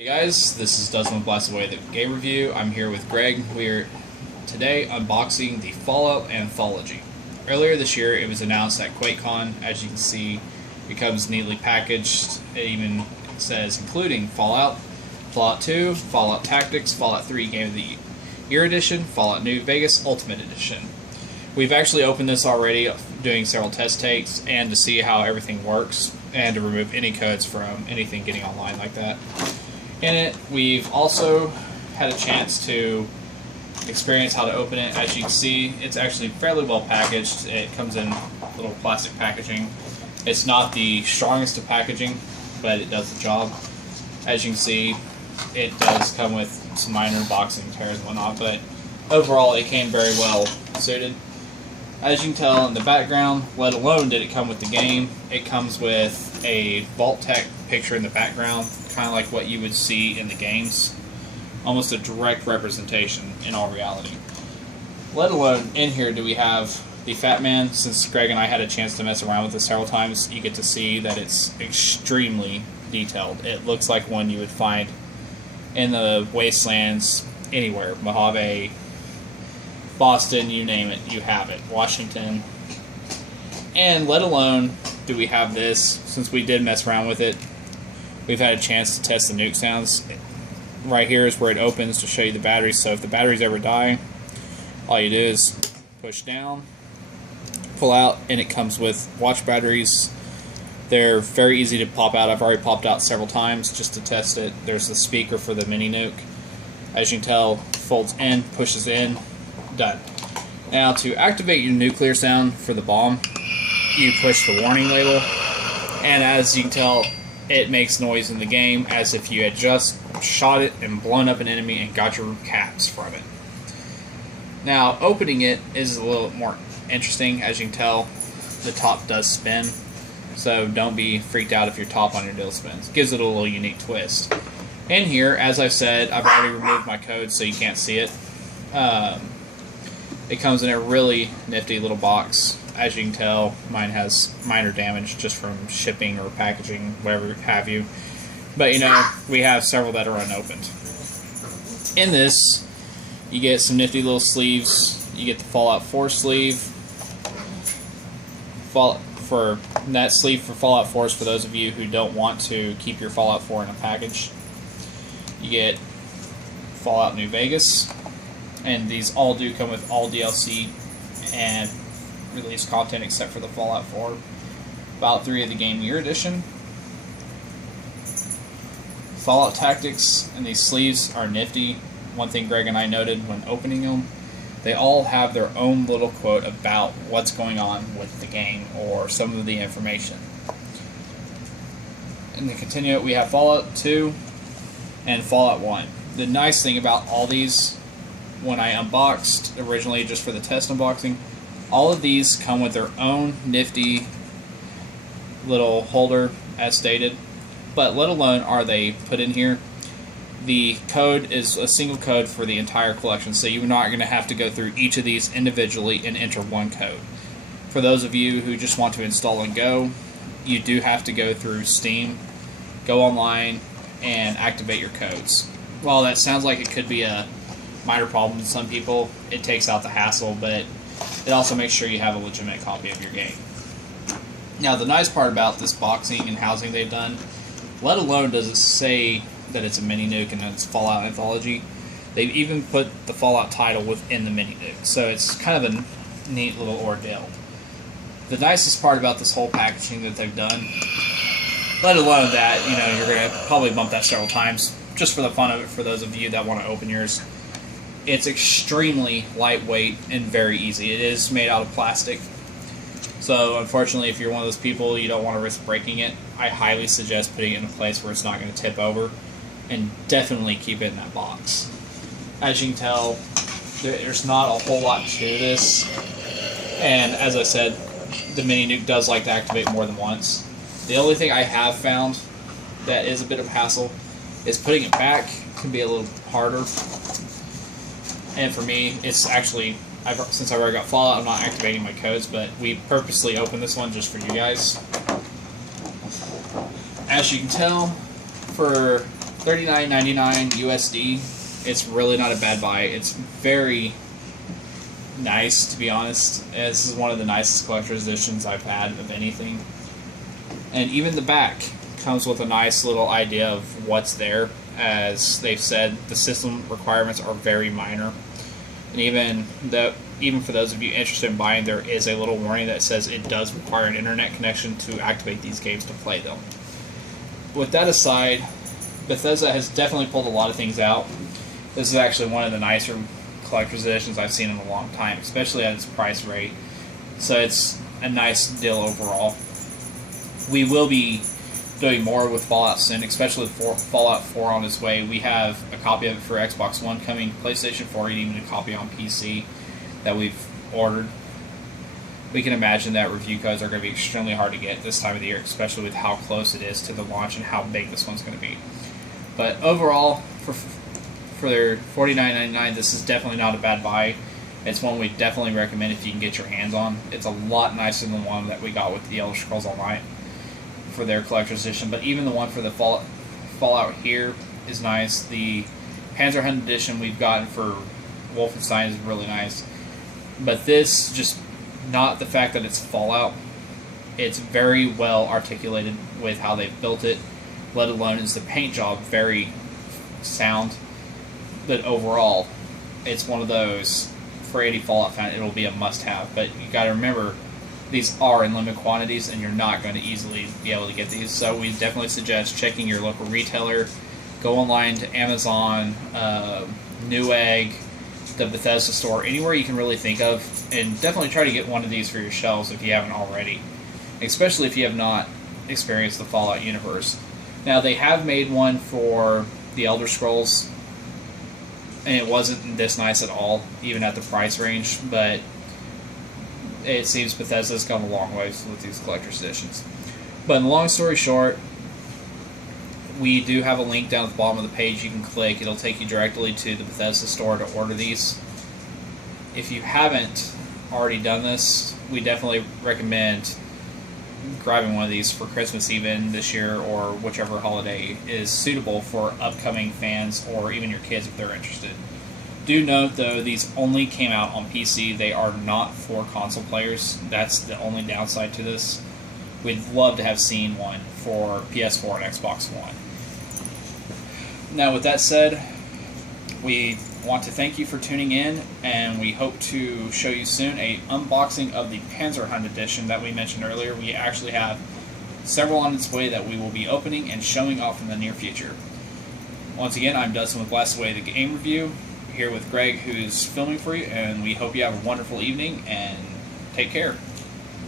Hey guys, this is Doesn't Blast Away the Game Review. I'm here with Greg. We're today unboxing the Fallout Anthology. Earlier this year, it was announced at QuakeCon. As you can see, it comes neatly packaged. It even says including Fallout, Fallout 2, Fallout Tactics, Fallout 3 Game of the Year Edition, Fallout New Vegas Ultimate Edition. We've actually opened this already, doing several test takes, and to see how everything works, and to remove any codes from anything getting online like that. In it, we've also had a chance to experience how to open it. As you can see, it's actually fairly well packaged. It comes in little plastic packaging. It's not the strongest of packaging, but it does the job. As you can see, it does come with some minor boxing tears and whatnot, but overall it came very well suited. As you can tell in the background, let alone did it come with the game, it comes with a Vault-Tec picture in the background, kind of like what you would see in the games. Almost a direct representation in all reality. Let alone in here do we have the Fat Man. Since Greg and I had a chance to mess around with this several times, you get to see that it's extremely detailed. It looks like one you would find in the wastelands anywhere. Mojave, Boston, you name it, you have it. Washington. And let alone do we have this, since we did mess around with it, we've had a chance to test the nuke sounds. Right here is where it opens to show you the batteries, so if the batteries ever die, all you do is push down, pull out, and it comes with watch batteries. They're very easy to pop out. I've already popped out several times just to test it. There's the speaker for the mini nuke. As you can tell, folds in, pushes in, done. Now to activate your nuclear sound for the bomb, you push the warning label, and as you can tell, it makes noise in the game as if you had just shot it and blown up an enemy and got your caps from it. Now opening it is a little more interesting. As you can tell, the top does spin, so don't be freaked out if your top on your dill spins. It gives it a little unique twist. In here, as I've said, I've already removed my code so you can't see it. It comes in a really nifty little box. As you can tell, mine has minor damage just from shipping or packaging, whatever have you. But you know, we have several that are unopened. In this, you get some nifty little sleeves. You get the Fallout 4 sleeve. That sleeve for Fallout 4 is for those of you who don't want to keep your Fallout 4 in a package. You get Fallout New Vegas. And these all do come with all DLC and release content except for the Fallout 4. Fallout 3 of the Game Year Edition. Fallout Tactics, and these sleeves are nifty. One thing Greg and I noted when opening them, they all have their own little quote about what's going on with the game or some of the information. And to continue it, we have Fallout 2 and Fallout 1. The nice thing about all these, when I unboxed originally just for the test unboxing, all of these come with their own nifty little holder as stated, but let alone are they put in here. The code is a single code for the entire collection, so you're not going to have to go through each of these individually and enter one code. For those of you who just want to install and go, you do have to go through Steam, go online, and activate your codes. While that sounds like it could be a minor problem to some people, it takes out the hassle, but it also makes sure you have a legitimate copy of your game. Now, the nice part about this boxing and housing they've done, let alone does it say that it's a mini nuke and it's Fallout Anthology, they've even put the Fallout title within the mini nuke, so it's kind of a neat little ordeal. The nicest part about this whole packaging that they've done, let alone that, you know, you're going to probably bump that several times, just for the fun of it for those of you that want to open yours. It's extremely lightweight and very easy. It is made out of plastic. So unfortunately, if you're one of those people you don't want to risk breaking it, I highly suggest putting it in a place where it's not going to tip over, and definitely keep it in that box. As you can tell, there's not a whole lot to this, and as I said, the mini nuke does like to activate more than once. The only thing I have found that is a bit of a hassle is putting it back can be a little harder. And for me, it's actually, since I've already got Fallout, I'm not activating my codes, but we purposely opened this one just for you guys. As you can tell, for $39.99 USD. It's really not a bad buy. It's very nice, to be honest. This is one of the nicest collector's editions I've had of anything. And even the back comes with a nice little idea of what's there. As they've said, the system requirements are very minor. And even for those of you interested in buying, there is a little warning that says it does require an internet connection to activate these games to play them. With that aside, Bethesda has definitely pulled a lot of things out. This is actually one of the nicer collector's editions I've seen in a long time, especially at its price rate. So it's a nice deal overall. We will be doing more with Fallout soon, especially with Fallout 4 on its way. We have a copy of it for Xbox One coming, PlayStation 4, and even a copy on PC that we've ordered. We can imagine that review codes are going to be extremely hard to get this time of the year, especially with how close it is to the launch and how big this one's going to be. But overall, for their $49.99, this is definitely not a bad buy. It's one we definitely recommend if you can get your hands on. It's a lot nicer than the one that we got with the Elder Scrolls Online for their collector's edition. But even the one for the Fallout here is nice. The Panzer Hunt edition we've gotten for Wolfenstein is really nice. But this, just not the fact that it's Fallout, it's very well articulated with how they've built it, let alone is the paint job very sound. But overall, it's one of those, for any Fallout fan, it'll be a must-have. But you got to remember, these are in limited quantities, and you're not going to easily be able to get these. So we definitely suggest checking your local retailer. Go online to Amazon, Newegg, the Bethesda store, anywhere you can really think of, and definitely try to get one of these for your shelves if you haven't already, especially if you have not experienced the Fallout universe. Now, they have made one for the Elder Scrolls, and it wasn't this nice at all, even at the price range, but it seems Bethesda's come a long way with these collector's editions. But in the long story short, we do have a link down at the bottom of the page you can click. It'll take you directly to the Bethesda store to order these. If you haven't already done this, we definitely recommend grabbing one of these for Christmas even this year, or whichever holiday is suitable for upcoming fans or even your kids if they're interested. Do note, though, these only came out on PC. They are not for console players. That's the only downside to this. We'd love to have seen one for PS4 and Xbox One. Now, with that said, we want to thank you for tuning in, and we hope to show you soon an unboxing of the Panzer Hunt edition that we mentioned earlier. We actually have several on its way that we will be opening and showing off in the near future. Once again, I'm Dustin with Blast Away the Game Review, here with Greg, who's filming for you, and we hope you have a wonderful evening, and take care.